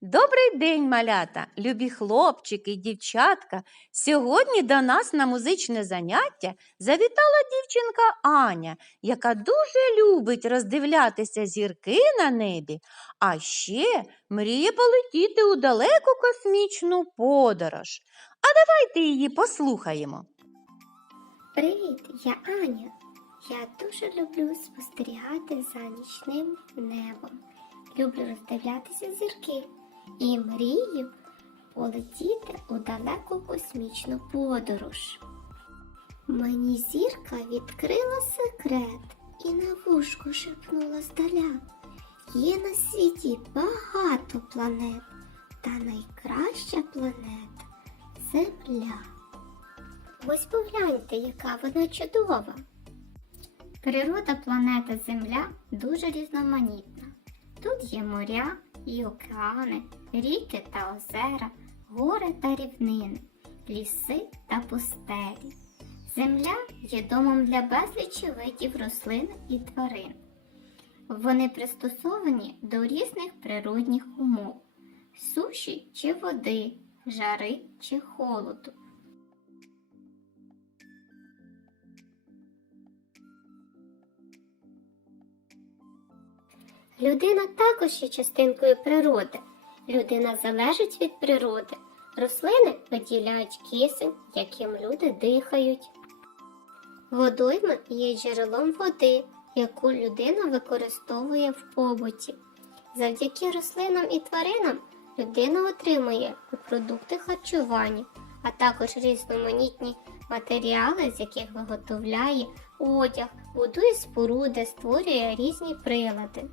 Добрий день, малята, любі хлопчики й дівчатка. Сьогодні до нас на музичне заняття завітала дівчинка Аня, яка дуже любить роздивлятися зірки на небі, а ще мріє полетіти у далеку космічну подорож. А давайте її послухаємо. Привіт, я Аня. Я дуже люблю спостерігати за нічним небом. Люблю роздивлятися зірки і мрію полетіти у далеку космічну подорож. Мені зірка відкрила секрет і на вушку шепнула здаля. Є на світі багато планет, та найкраща планета Земля. Ось погляньте, яка вона чудова. Природа планети Земля дуже різноманітна. Тут є моря і океани, ріки та озера, гори та рівнини, ліси та пустелі. Земля є домом для безлічі видів рослин і тварин. Вони пристосовані до різних природних умов суші чи води, жари чи холоду. Людина також є частинкою природи. Людина залежить від природи. Рослини виділяють кисень, яким люди дихають. Водойма є джерелом води, яку людина використовує в побуті. Завдяки рослинам і тваринам людина отримує продукти харчування, а також різноманітні матеріали, з яких виготовляє одяг, будує споруди, створює різні прилади.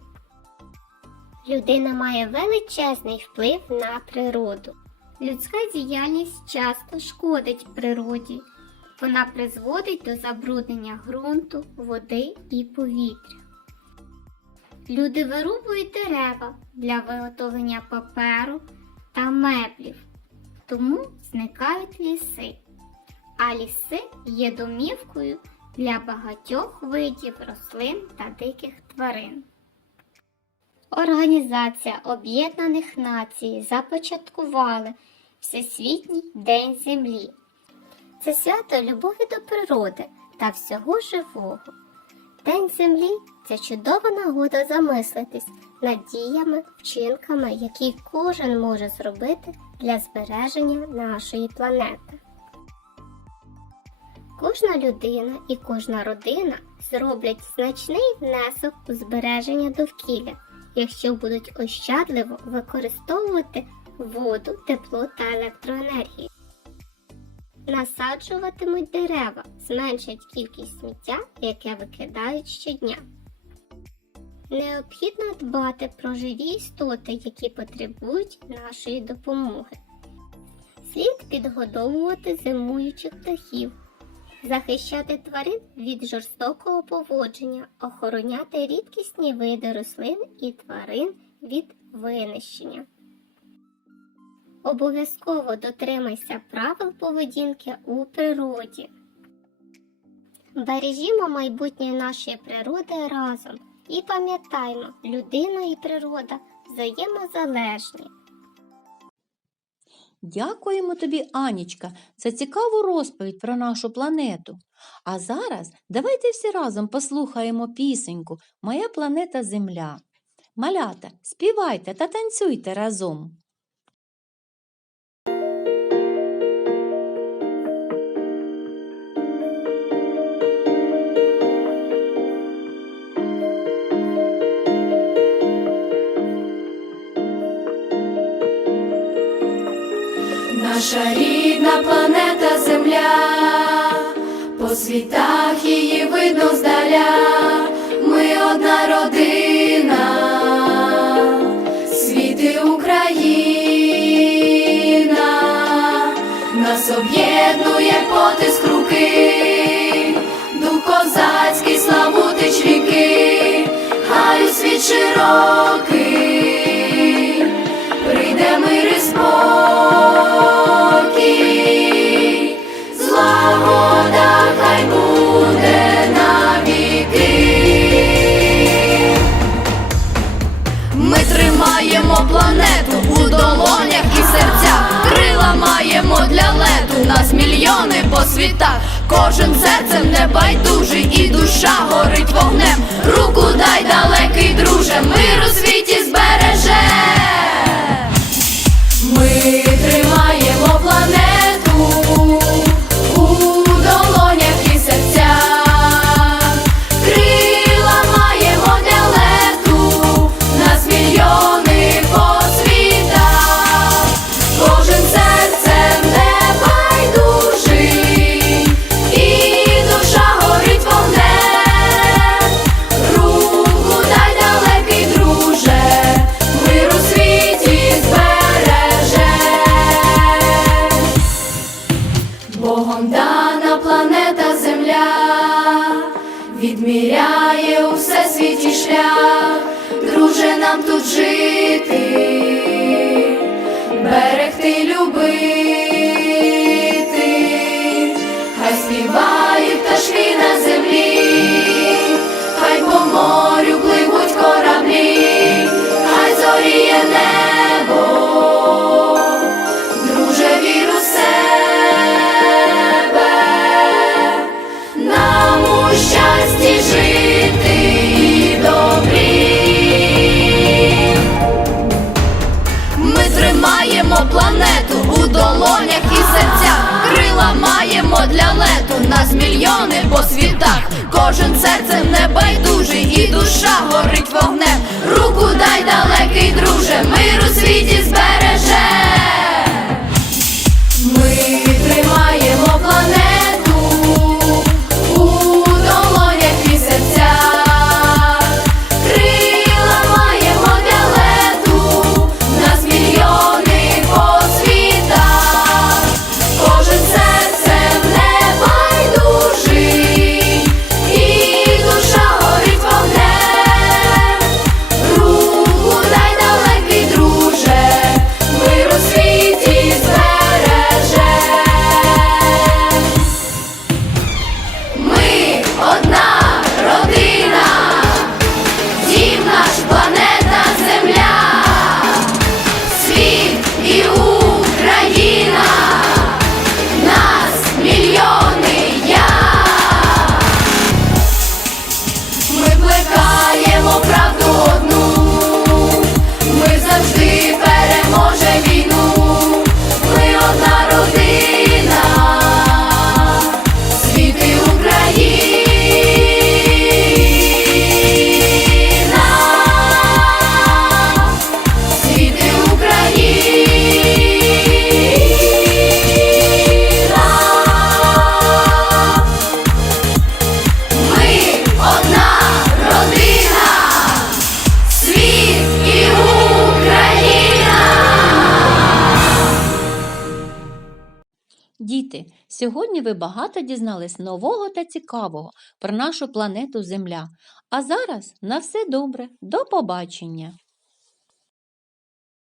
Людина має величезний вплив на природу. Людська діяльність часто шкодить природі. Вона призводить до забруднення ґрунту, води і повітря. Люди вирубують дерева для виготовлення паперу та меблів, тому зникають ліси. А ліси є домівкою для багатьох видів рослин та диких тварин. Організація Об'єднаних Націй започаткували Всесвітній День Землі. Це свято любові до природи та всього живого. День Землі це чудова нагода замислитись над діями, вчинками, які кожен може зробити для збереження нашої планети. Кожна людина і кожна родина зроблять значний внесок у збереження довкілля якщо будуть ощадливо використовувати воду, тепло та електроенергію. Насаджуватимуть дерева, зменшать кількість сміття, яке викидають щодня. Необхідно дбати про живі істоти, які потребують нашої допомоги. Слід підгодовувати зимуючих птахів, захищати тварин від жорстокого поводження, охороняти рідкісні види рослин і тварин від винищення. Обов'язково дотримайся правил поведінки у природі. Бережімо майбутнє нашої природи разом і пам'ятаймо, людина і природа взаємозалежні. Дякуємо тобі, Анічка, за цікаву розповідь про нашу планету. А зараз давайте всі разом послухаємо пісеньку Моя планета Земля. Малята, співайте та танцюйте разом. Наша рідна планета Земля, по світах її видно здаля, ми одна родина, світах, кожен серцем небайдужий, і душа горить вогнем. Руку дай далекий друже, мир у світі збереже. Ми відміряє у всесвіті шлях, друже нам тут жити, берегти, любити, щасті жити добрі. Ми тримаємо планету у долонях і серцях. Крила маємо для лету, нас мільйони по світах. Кожен серцем небайдужий, і душа горить вогнем. Руку дай далекий друже, мир у світі збереже. Діти, сьогодні ви багато дізнались нового та цікавого про нашу планету Земля. А зараз на все добре. До побачення!